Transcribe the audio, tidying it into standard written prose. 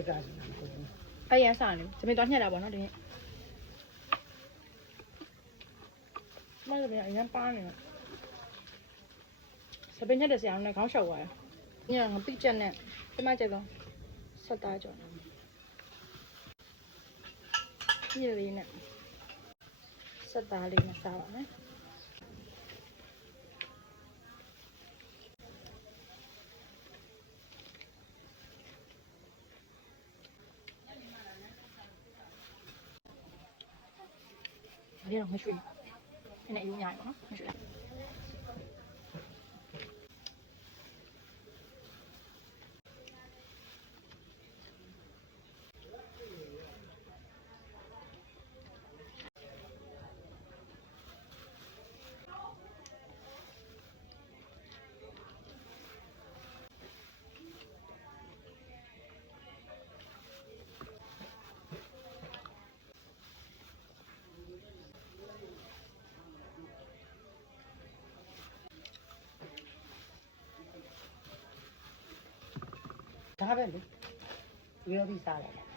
အဲ့ကဆိုအဲ့ရန်စားနေသမီးတော့ညှက်တာပေါ့နော်ဒီနေ့မလို့ပြန်အရင်ပါနေတော့သမီးညှက်တဲ့ဆရာနဲ့ခေါင်းလျှောက်သွားတယ်ညငါပိချက်နဲ့ဒီမှာကျတော့ဆက်သားကြော်ညလေးနဲ့ဆက်သားလေးနဲ့စားပါမယ်ဒီတော့မရွှေဒီနေ့အယူညာပါနော်မရွှေဒါပဲလေရောပြီးစားလိုက်